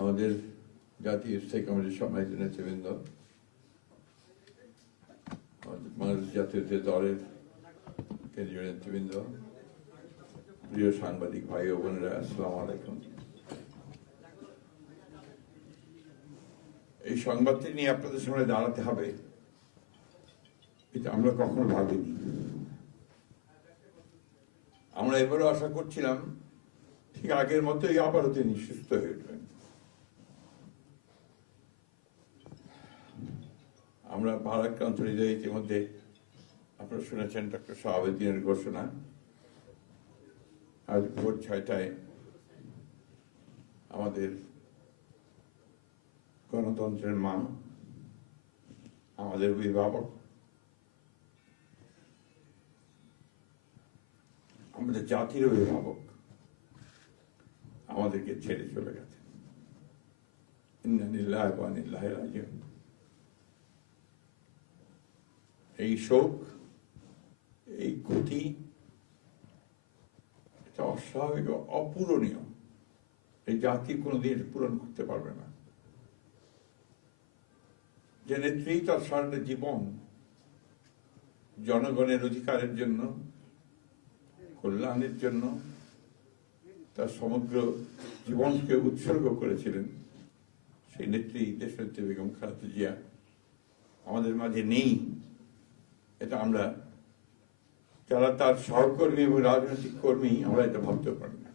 আমাদের জাতীয় স্থায়ী কমিটির সম্মানিত নেতৃবৃন্দ, বাংলাদেশ জাতীয় দলের কেন্দ্রীয় নেতৃবৃন্দ, প্রিয় সাংবাদিক ভাই ও বোনেরা, আসসালামু আলাইকুম। এই সংবাদটি নিয়ে আপনাদের সামনে দাঁড়াতে হবে, এটা আমরা কখনো ভাবিনি। আমরা এবারও আশা করছিলাম ঠিক আগের মতোই আবারও তিনি সুস্থ হয়ে উঠবেন। আমরা ভারাক্রান্ত হৃদয়ে ইতিমধ্যে আপনারা শুনেছেন ডক্টর শাহাবুদ্দিনের ঘোষণা। আজ ভোর 6টায় আমাদের গণতন্ত্রের মা, আমাদের অভিভাবক, আমাদের জাতির অভিভাবক আমাদেরকে ছেড়ে চলে গেছে। ইন্না লিল্লাহি ওয়া ইন্না ইলাইহি রাজিউন। এই শোক, এই ক্ষতি, এটা অস্বাভাবিক, অপূরণীয়। এই জাতি কোনোদিন পূরণ করতে পারবে না। যে নেত্রী তার সারাটা জীবন জনগণের অধিকারের জন্য, কল্যাণের জন্য তার সমগ্র জীবনকে উৎসর্গ করেছিলেন, সেই নেত্রী দেশনেত্রী বেগম খালেদা জিয়া আমাদের মাঝে নেই। এটা আমরা যারা তার সহকর্মী এবং রাজনৈতিক কর্মী, আমরা এটা ভাবতে পারি না।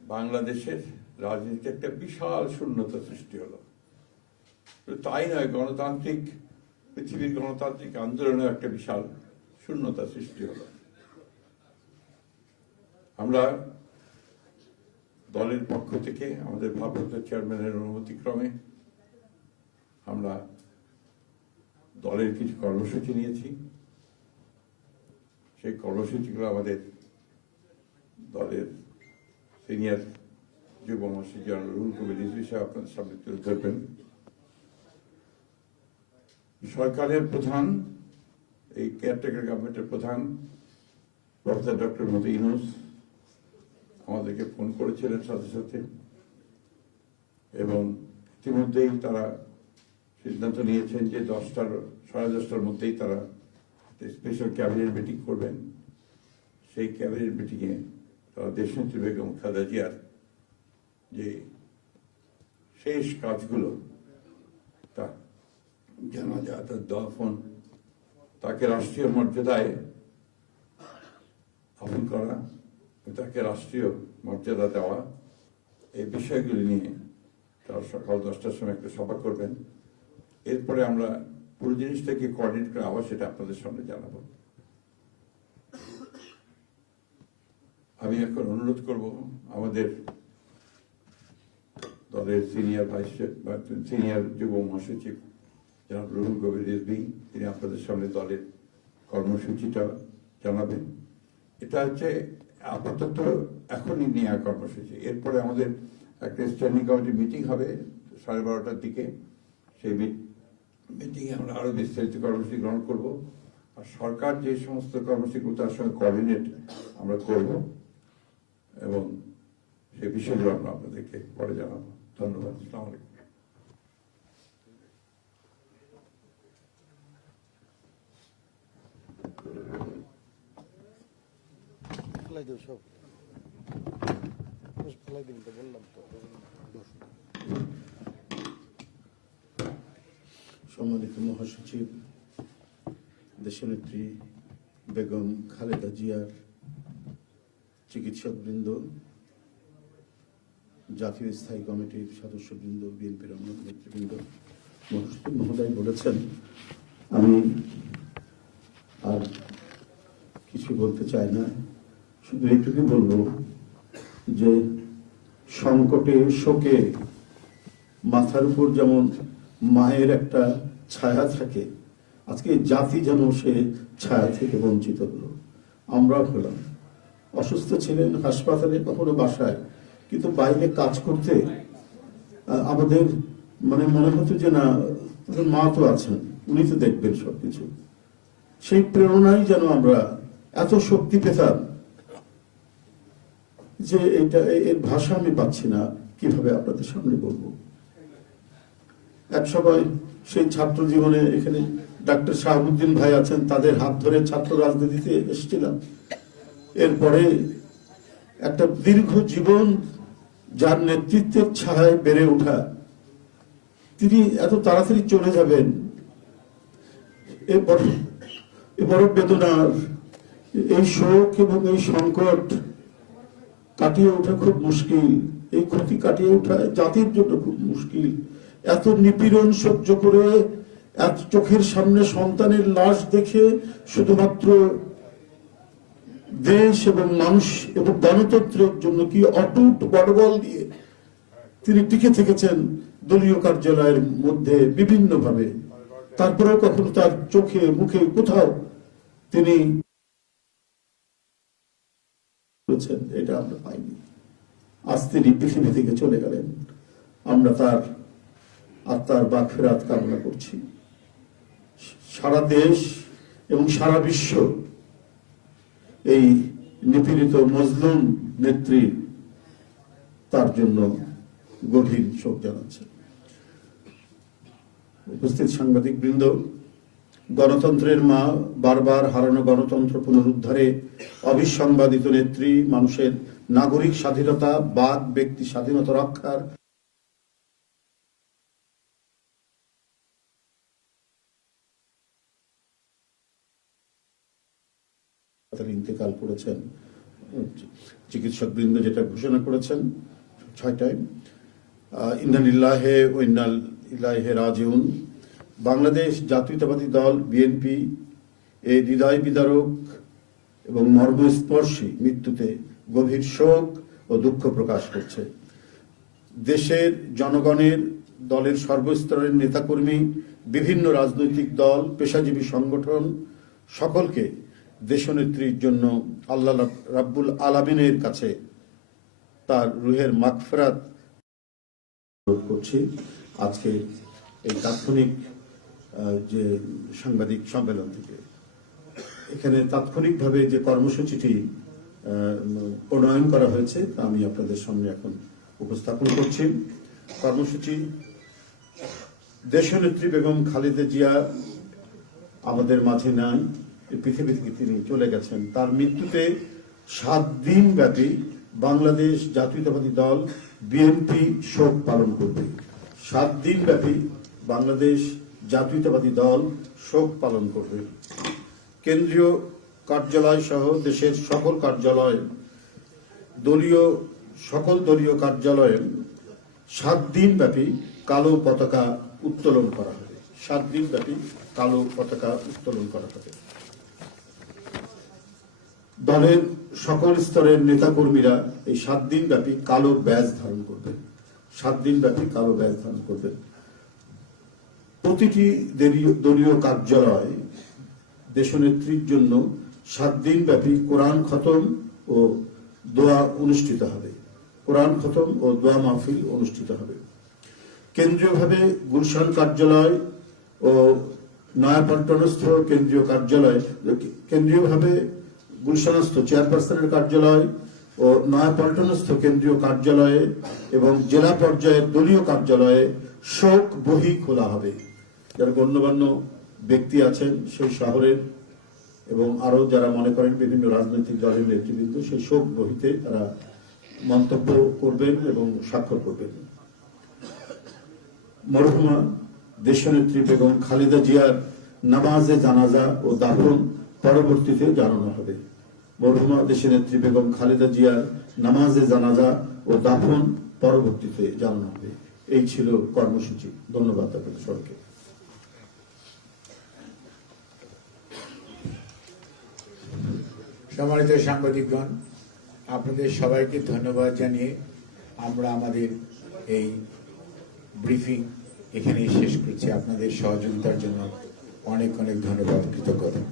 বাংলাদেশের রাজনীতিতে একটা বিশাল শূন্যতা সৃষ্টি হলো। তাই নয়, পৃথিবীর গণতান্ত্রিক আন্দোলনে একটা বিশাল শূন্যতা সৃষ্টি হলো। আমরা দলের পক্ষ থেকে আমাদের ভারপ্রাপ্ত চেয়ারম্যানের অনুমতিক্রমে আমরা দলের কিছু কর্মসূচি নিয়েছি। সেই কর্মসূচিগুলো আমাদের দলের সিনিয়র যুব মহাসচিব জনাব রুহুল কবির রিজভী সাহেব আপনাদের সামনে তুলে ধরবেন। সরকারের প্রধান, এই কেয়ারটেকার গভর্নমেন্টের প্রধান প্রফেসর ডক্টর মোহাম্মদ ইউনূস আমাদেরকে ফোন করেছিলেন সাথে সাথে, এবং ইতিমধ্যেই তারা সিদ্ধান্ত নিয়েছেন যে 10টার মধ্যেই তারা স্পেশাল ক্যাবিনেট মিটিং করবেন। সেই ক্যাবিনেট মিটিংয়ে তারা দেশনেত্রী বেগম খালেদা জিয়ার যে শেষ কাজগুলো, তা জানাজা, তার দাফন, তাকে রাষ্ট্রীয় মর্যাদায় দাফন করা, তাকে রাষ্ট্রীয় মর্যাদা দেওয়া, এই বিষয়গুলি নিয়ে তারা সকাল 10টার সময় একটা সভা করবেন। এরপরে আমরা পুরো জিনিসটাকে কোঅর্ডিনেট করে আবার সেটা আপনাদের সামনে জানাবো। আমি এখন অনুরোধ করব আমাদের দলের সিনিয়র যুব মহাসচিব জনাব রুহুল কবির রিজভী, তিনি আপনাদের সামনে দলের কর্মসূচিটা জানাবেন। এটা হচ্ছে আপাতত এখনই নেওয়া কর্মসূচি। এরপরে আমাদের একটা স্ট্যান্ডিং কমিটি মিটিং হবে 12:30টার দিকে। সেই মিটিংয়ে আমরা আরো বিস্তারিত কর্মসূচি গ্রহণ করব। আর সরকার যে সমস্ত কর্মসূচিগুলো তার সঙ্গে কোঅর্ডিনেট আমরা করব, এবং সেই বিষয়গুলো আমরা আপনাদেরকে পরে জানাবো। ধন্যবাদ। আসসালামু আলাইকুম। সম্মানিত মহাসচিব, দেশনেত্রী বেগম খালেদা জিয়ার চিকিৎসকবৃন্দ, জাতীয় স্থায়ী কমিটির সদস্যবৃন্দ, বিএনপির অন্যান্য নেতৃবৃন্দ, মহাসচিব মহোদয় বলেছেন, আমি আর কিছু বলতে চাই না। শুধু এইটুকু বলবো যে সংকটে, শোকে মাথার উপর যেমন মায়ের একটা ছায়া থাকে, আজকে জাতি যেন সে ছায়া থেকে বঞ্চিত হলো। আমরা হলাম, অসুস্থ ছিলেন হাসপাতালে, কখনো বাসায়, কিন্তু বাইরে কাজ করতে আমাদের মনে হতো যে না, মা তো আছেন, উনি তো দেখবেন সবকিছু। সেই প্রেরণাই যেন আমরা এত শক্তি পেতাম যে এটা, এর ভাষা আমি পাচ্ছি না, কিভাবে আপনাদের সামনে বলবো। এক সময় সেই ছাত্র জীবনে এখানে ডাক্তার শাহাবুদ্দিন ভাই আছেন, তাদের হাত ধরে ছাত্র রাজনীতিতে এসেছিলাম। এরপরে একটা দীর্ঘ জীবন যার নেতৃত্বের ছায়ায় বেড়ে ওঠা, তিনি এত তাড়াতাড়ি চলে যাবেন, এ বড় বেদনার। এই শোক এবং এই সংকট কাটিয়ে ওঠা খুব মুশকিল, এই ক্ষতি কাটিয়ে ওঠা জাতির জন্য খুব মুশকিল। এত নিপীড়ন সহ্য করে, এত চোখের সামনে সন্তানের লাশ দেখে শুধুমাত্র দেশ এবং মানুষ এবং গণতন্ত্রের জন্য কি অটুট বড়বল দিয়ে তিনি টিকে থেকেছেন দলীয় কার্যালয়ের মধ্যে বিভিন্ন ভাবে। তারপরেও কখনো তার চোখে মুখে কোথাও তিনি এটা আমরা পাইনি। আজ তিনি পৃথিবী থেকে চলে গেলেন, আমরা তার আত্মার মাগফিরাত কামনা করছি। সারা দেশ এবং সারা বিশ্ব এই নিপীড়িত মজলুম নেত্রী তার জন্য গভীর শোক জানাচ্ছে। উপস্থিত সাংবাদিক বৃন্দ, গণতন্ত্রের মা, বারবার হারানো গণতন্ত্র পুনরুদ্ধারে অবিসংবাদিত নেত্রী, মানুষের নাগরিক স্বাধীনতা, বাক ব্যক্তি স্বাধীনতা রক্ষার ইন্তেকাল করেছেন। চিকিৎসক বৃন্দ যেটা ঘোষণা করেছেন 6টায়, ইন্না লিল্লাহি ওয়া ইন্না ইলাইহি রাজিউন। বাংলাদেশ জাতীয়তাবাদী দল বিএনপি এই হৃদয় বিদারক এবং মর্মস্পর্শী মৃত্যুতে গভীর শোক ও দুঃখ প্রকাশ করছে। দেশের জনগণের, দলের সর্বস্তরের নেতাকর্মী, বিভিন্ন রাজনৈতিক দল, পেশাজীবী সংগঠন সকলকে দেশনেত্রীর জন্য আল্লাহ রাব্বুল আলামিনের কাছে তার রুহের মাগফিরাত করছি। আজকে এই তাৎক্ষণিক যে সাংবাদিক সম্মেলন থেকে এখানে তাৎক্ষণিকভাবে যে কর্মসূচিটি প্রণয়ন করা হয়েছে তা আমি আপনাদের সামনে এখন উপস্থাপন করছি। কর্মসূচি: দেশনেত্রী বেগম খালেদা জিয়া আমাদের মাঝে নাই, পৃথিবী থেকে তিনি চলে গেছেন। তার মৃত্যুতে 7 দিন ব্যাপী বাংলাদেশ জাতীয়তাবাদী দল বিএনপি শোক পালন করবে। 7 দিন ব্যাপী বাংলাদেশ জাতীয়তাবাদী দল শোক পালন করবে। কেন্দ্রীয় কার্যালয় সহ দেশের সকল কার্যালয়, সকল দলীয় কার্যালয়ে 7 দিন ব্যাপী কালো পতাকা উত্তোলন করা হবে। 7 দিন ব্যাপী কালো পতাকা উত্তোলন করা হবে। দলের সকল স্তরের নেতাকর্মীরা এই 7 দিন ব্যাপী কালো ব্যাজ ধারণ করবেন। 7 দিন ব্যাপী কালো ব্যাজ ধারণ করবেন। প্রতিটি দলীয় কার্যালয় দেশনেত্রীর জন্য 7 দিন ব্যাপী কোরআন খতম ও দোয়া অনুষ্ঠিত হবে। কোরআন খতম ও দোয়া মাহফিল অনুষ্ঠিত হবে। কেন্দ্রীয়ভাবে গুলশান কার্যালয় ও নয়াপল্টনস্থ কেন্দ্রীয় কার্যালয়, কেন্দ্রীয়ভাবে গুলশানস্থ চেয়ারপারসনের কার্যালয় ও নয়াপল্টনস্থ কেন্দ্রীয় কার্যালয়ে এবং জেলা পর্যায়ের দলীয় কার্যালয়ে শোক বহি খোলা হবে। যারা গণ্যমান্য ব্যক্তি আছেন সেই শহরের এবং আরো যারা মনে করেন বিভিন্ন রাজনৈতিক দলের নেতৃবৃন্দ, সেই শোক বহিতে তারা মন্তব্য করবেন এবং স্বাক্ষর করবেন। মরহুমা দেশনেত্রী বেগম খালেদা জিয়ার নামাজে জানাজা ও দাফন পরবর্তীতে জানানো হবে। মরহুমা দেশনেত্রী বেগম খালেদা জিয়ার নামাজে জানাজা ও দাফন পরবর্তীতে জানানো হবে। এই ছিল কর্মসূচি। ধন্যবাদ আপনাদের সবাইকে। সম্মানিত সাংবাদিকগণ, আপনাদের সবাইকে ধন্যবাদ জানিয়ে আমরা আমাদের এই ব্রিফিং এখানেই শেষ করছি। আপনাদের সহযোগিতার জন্য অনেক অনেক ধন্যবাদ, কৃতজ্ঞতা।